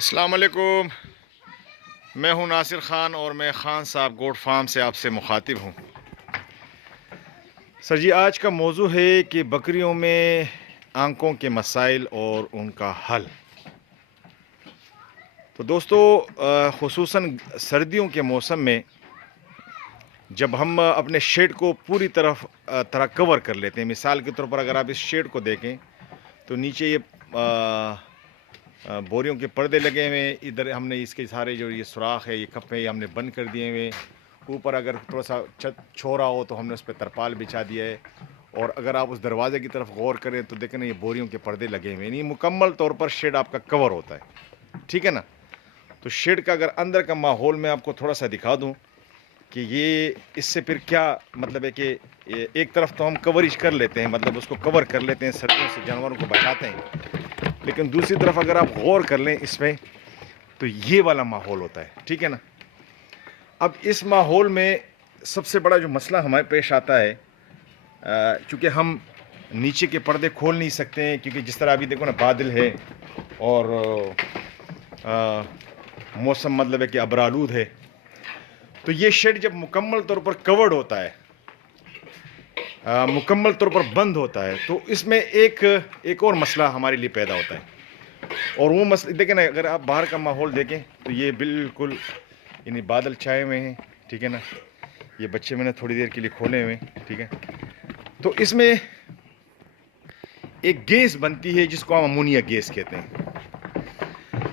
السلام علیکم، میں ہوں ناصر خان اور میں خان صاحب گوٹ فارم سے آپ سے مخاطب ہوں۔ سر جی، آج کا موضوع ہے کہ بکریوں میں آنکھوں کے مسائل اور ان کا حل۔ تو دوستو، خصوصاً سردیوں کے موسم میں جب ہم اپنے شیڈ کو پوری طرح کور کر لیتے ہیں، مثال کے طور پر اگر آپ اس شیڈ کو دیکھیں تو نیچے یہ بوریوں کے پردے لگے ہوئے ہیں، ادھر ہم نے اس کے سارے جو یہ سوراخ ہے، یہ کپے ہم نے بند کر دیے ہوئے، اوپر اگر تھوڑا سا چھت چھوڑا ہو تو ہم نے اس پہ ترپال بچھا دیا ہے، اور اگر آپ اس دروازے کی طرف غور کریں تو دیکھیں نا یہ بوریوں کے پردے لگے ہوئے ہیں، یہ مکمل طور پر شیڈ آپ کا کور ہوتا ہے، ٹھیک ہے نا۔ تو شیڈ کا اگر اندر کا ماحول میں آپ کو تھوڑا سا دکھا دوں کہ یہ اس سے پھر کیا مطلب ہے کہ ایک طرف تو ہم کوریج کر لیتے ہیں، مطلب اس کو کور کر لیتے ہیں، سردیوں سے جانوروں کو بچاتے ہیں، لیکن دوسری طرف اگر آپ غور کر لیں اس میں تو یہ والا ماحول ہوتا ہے، ٹھیک ہے نا۔ اب اس ماحول میں سب سے بڑا جو مسئلہ ہمارے پیش آتا ہے، چونکہ ہم نیچے کے پردے کھول نہیں سکتے ہیں، کیونکہ جس طرح ابھی دیکھو نا بادل ہے اور موسم مطلب ہے کہ ابرآلود ہے، تو یہ شیڈ جب مکمل طور پر کورڈ ہوتا ہے، مکمل طور پر بند ہوتا ہے، تو اس میں ایک اور مسئلہ ہمارے لیے پیدا ہوتا ہے، اور وہ مسئلہ دیکھیں نا، اگر آپ باہر کا ماحول دیکھیں تو یہ بالکل یعنی بادل چھائے ہوئے ہیں، ٹھیک ہے نا۔ یہ بچے میں نے تھوڑی دیر کے لیے کھولے ہوئے ہیں، ٹھیک ہے۔ تو اس میں ایک گیس بنتی ہے جس کو ہم امونیا گیس کہتے ہیں۔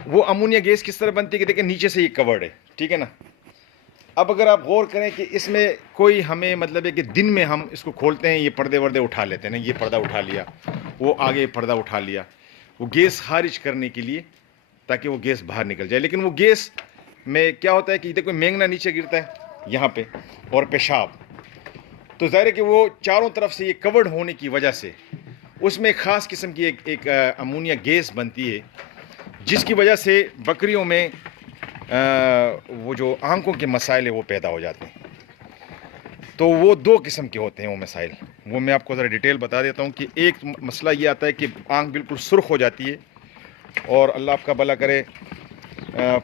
وہ امونیا گیس کس طرح بنتی ہے کہ دیکھیں نیچے سے یہ کورڈ ہے، ٹھیک ہے نا۔ اب اگر آپ غور کریں کہ اس میں کوئی ہمیں مطلب ہے کہ دن میں ہم اس کو کھولتے ہیں، یہ پردے وردے اٹھا لیتے ہیں، یہ پردہ اٹھا لیا، وہ آگے پردہ اٹھا لیا، وہ گیس خارج کرنے کے لیے تاکہ وہ گیس باہر نکل جائے، لیکن وہ گیس میں کیا ہوتا ہے کہ دیکھو مینگنا نیچے گرتا ہے یہاں پہ، اور پیشاب، تو ظاہر ہے کہ وہ چاروں طرف سے یہ کورڈ ہونے کی وجہ سے اس میں ایک خاص قسم کی ایک امونیا گیس بنتی ہے، جس کی وجہ سے بکریوں میں وہ جو آنکھوں کے مسائل ہیں وہ پیدا ہو جاتے ہیں۔ تو وہ دو قسم کے ہوتے ہیں وہ مسائل، وہ میں آپ کو ذرا ڈیٹیل بتا دیتا ہوں کہ ایک مسئلہ یہ آتا ہے کہ آنکھ بالکل سرخ ہو جاتی ہے، اور اللہ آپ کا بھلا کرے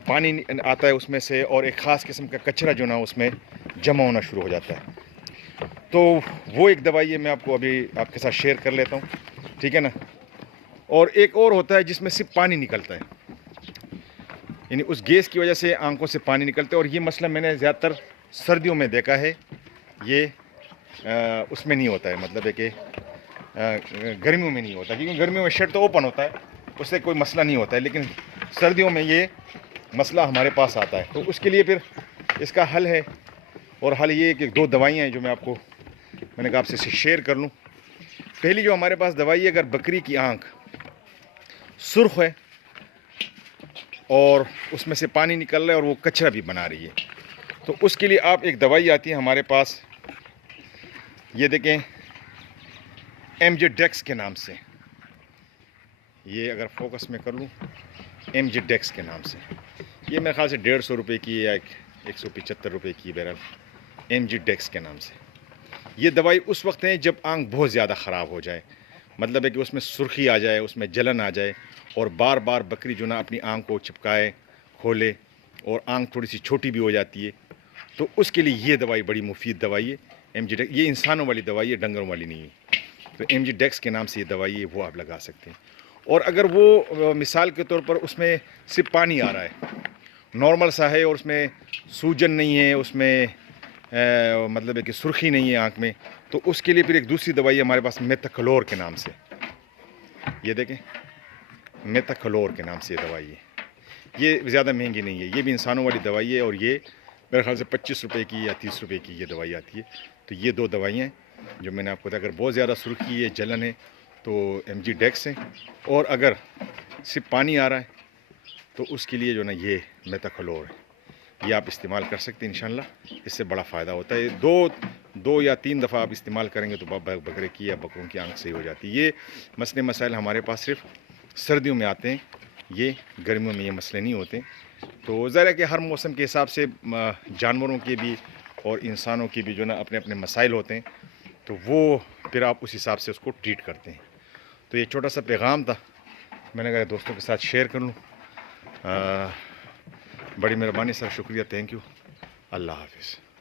پانی آتا ہے اس میں سے، اور ایک خاص قسم کا کچرا جو نا اس میں جمع ہونا شروع ہو جاتا ہے۔ تو وہ ایک دوائی ہے، میں آپ کو ابھی آپ کے ساتھ شیئر کر لیتا ہوں، ٹھیک ہے نا۔ اور ایک اور ہوتا ہے جس میں صرف پانی نکلتا ہے، یعنی اس گیس کی وجہ سے آنکھوں سے پانی نکلتا ہے، اور یہ مسئلہ میں نے زیادہ تر سردیوں میں دیکھا ہے، یہ اس میں نہیں ہوتا ہے، مطلب ہے کہ گرمیوں میں نہیں ہوتا، کیونکہ گرمیوں میں شیڈ تو اوپن ہوتا ہے، اس سے کوئی مسئلہ نہیں ہوتا ہے، لیکن سردیوں میں یہ مسئلہ ہمارے پاس آتا ہے۔ تو اس کے لیے پھر اس کا حل ہے، اور حل یہ ہے کہ دو دوائیاں ہیں جو میں نے کہا آپ سے شیئر کر لوں۔ پہلی جو ہمارے پاس دوائی ہے، اگر بکری کی آنکھ سرخ ہے اور اس میں سے پانی نکل رہا ہے اور وہ کچرا بھی بنا رہی ہے، تو اس کے لیے آپ ایک دوائی آتی ہے ہمارے پاس، یہ دیکھیں ایم جی ڈیکس کے نام سے، یہ اگر فوکس میں کر لوں، ایم جی ڈیکس کے نام سے، یہ میرے خیال سے 150 روپے کی یا 175 روپے کی، بہرحال ایم جی ڈیکس کے نام سے۔ یہ دوائی اس وقت ہے جب آنکھ بہت زیادہ خراب ہو جائے، مطلب ہے کہ اس میں سرخی آ جائے، اس میں جلن آ جائے، اور بار بار بکری جو نا اپنی آنکھ کو چپکائے کھولے، اور آنکھ تھوڑی سی چھوٹی بھی ہو جاتی ہے، تو اس کے لیے یہ دوائی بڑی مفید دوائی ہے، ایم جی ڈیکس۔ یہ انسانوں والی دوائی ہے، ڈنگروں والی نہیں ہے، تو ایم جی ڈیکس کے نام سے یہ دوائی ہے، وہ آپ لگا سکتے ہیں۔ اور اگر وہ مثال کے طور پر اس میں صرف پانی آ رہا ہے، نارمل سا ہے، اور اس میں سوجن نہیں ہے، اس میں مطلب ہے کہ سرخی نہیں ہے آنکھ میں، تو اس کے لیے پھر ایک دوسری دوائی ہے ہمارے پاس میتھاکلور کے نام سے، یہ دیکھیں میتھاکلور کے نام سے یہ دوائی ہے، یہ زیادہ مہنگی نہیں ہے، یہ بھی انسانوں والی دوائی ہے، اور یہ میرے خیال سے 25 روپے کی یا 30 روپے کی یہ دوائی آتی ہے۔ تو یہ دو دوائیاں ہیں جو میں نے آپ کو بتایا، اگر بہت زیادہ سرخی ہے، جلن ہے، تو ایم جی ڈیکس ہے، اور اگر صرف پانی آ رہا ہے تو اس کے لیے جو نا یہ میتھاکلور ہے، یہ آپ استعمال کر سکتے ہیں، انشاءاللہ اس سے بڑا فائدہ ہوتا ہے۔ دو یا تین دفعہ آپ استعمال کریں گے تو بکرے کی یا بکروں کی آنکھ صحیح ہو جاتی ہے۔ یہ مسئلے مسائل ہمارے پاس صرف سردیوں میں آتے ہیں، یہ گرمیوں میں یہ مسئلے نہیں ہوتے۔ تو ظاہر ہے کہ ہر موسم کے حساب سے جانوروں کے بھی اور انسانوں کے بھی جو نا اپنے اپنے مسائل ہوتے ہیں، تو وہ پھر آپ اس حساب سے اس کو ٹریٹ کرتے ہیں۔ تو یہ چھوٹا سا پیغام تھا، میں نے کہا دوستوں کے ساتھ شیئر کر لوں۔ بڑی مہربانی سر، شکریہ، تھینک یو، اللہ حافظ.